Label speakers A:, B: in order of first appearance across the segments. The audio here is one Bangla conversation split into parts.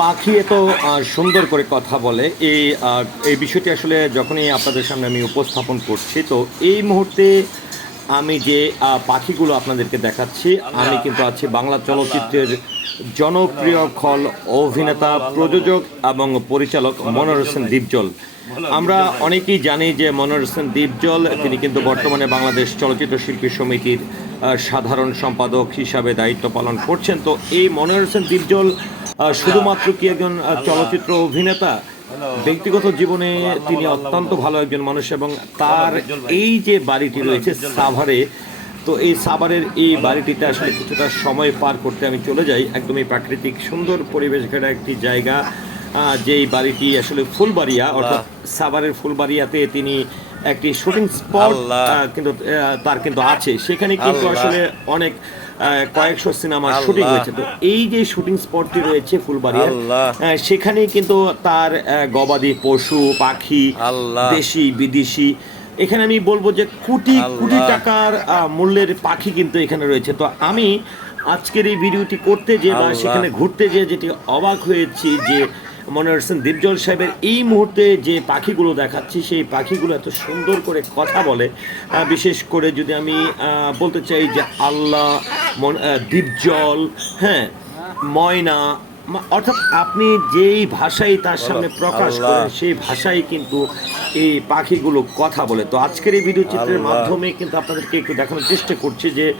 A: পাখি এত সুন্দর করে কথা বলে। এই এই বিষয়টি আসলে যখনই আপনাদের সামনে আমি উপস্থাপন করছি, তো এই মুহূর্তে আমি যে পাখিগুলো আপনাদেরকে দেখাচ্ছি, আমি কিন্তু আছি বাংলা চলচ্চিত্রের জনপ্রিয় খল অভিনেতা, প্রযোজক এবং পরিচালক মনোর হোসেন দীপজল। আমরা অনেকেই জানি যে মনোর হোসেন দীপজল, তিনি কিন্তু বর্তমানে বাংলাদেশ চলচ্চিত্র শিল্পী সমিতির সাধারণ সম্পাদক হিসাবে দায়িত্ব পালন করছেন। তো এই মনোর হোসেন দীপজল শুধুমাত্র কি একজন চলচ্চিত্র অভিনেতা? ব্যক্তিগত জীবনে তিনি অত্যন্ত ভালো একজন মানুষ এবং তার এই যে বাড়িটি রয়েছে সাভারে তো এই সাভারের এই বাড়িটিতে আসলে কিছুটা সময় পার করতে আমি চলে যাই। একদমই প্রাকৃতিক সুন্দর পরিবেশ ঘেরা একটি জায়গা যেই বাড়িটি আসলে ফুলবাড়িয়া অর্থাৎ সাভারের ফুলবাড়িয়াতে তিনি একটি শুটিং স্পট কিন্তু তার কিন্তু আছে। সেখানে কিন্তু আসলে অনেক কয়েকশো সিনেমার শুটিং হয়েছে। তো এই যে শুটিং স্পটটি রয়েছে ফুলবাড়িয়া সেখানে কিন্তু তার গবাদি পশু পাখি দেশি বিদেশি এখানে আমি বলব যে কোটি কোটি টাকার মূল্যের পাখি কিন্তু এখানে রয়েছে। তো আমি আজকের এই ভিডিওটি করতে যে বা সেখানে ঘুরতে যে যেটি অবাক হয়েছি যে মনে হচ্ছেন দীপজল সাহেবের এই মুহূর্তে যে পাখিগুলো দেখাচ্ছি সেই পাখিগুলো এত সুন্দর করে কথা বলে। বিশেষ করে যদি আমি বলতে চাই যে আল্লাহ মন- দীপজল হ্যাঁ ময়না অর্থাৎ আপনি যেই ভাষাই তার সামনে প্রকাশ করেন সেই ভাষাই কিন্তু এই পাখিগুলো কথা বলে। তো আজকের এই ভিডিও চিত্রের মাধ্যমে কিন্তু আপনাদেরকে একটু দেখানোর চেষ্টা করছি যে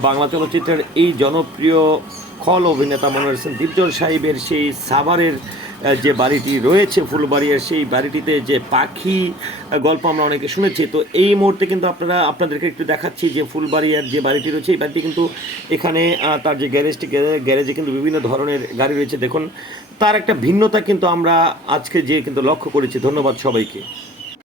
A: বাংলা চলচ্চিত্রের এই জনপ্রিয় খল অভিনেতা মনে হচ্ছেন দীপজল সাহেবের সেই সাভারের যে বাড়িটি রয়েছে, ফুলবাড়িয়ার সেই বাড়িটিতে যে পাখি গল্প আমরা অনেকে শুনেছি। তো এই মুহূর্তে কিন্তু আপনারা, আপনাদেরকে একটু দেখাচ্ছি যে ফুলবাড়িয়ার যে বাড়িটি রয়েছে, এই বাড়িটি কিন্তু এখানে তার যে গ্যারেজটি গ্যারেজে কিন্তু বিভিন্ন ধরনের গাড়ি রয়েছে। দেখুন, তার একটা ভিন্নতা কিন্তু আমরা আজকে যে কিন্তু লক্ষ্য করেছি। ধন্যবাদ সবাইকে।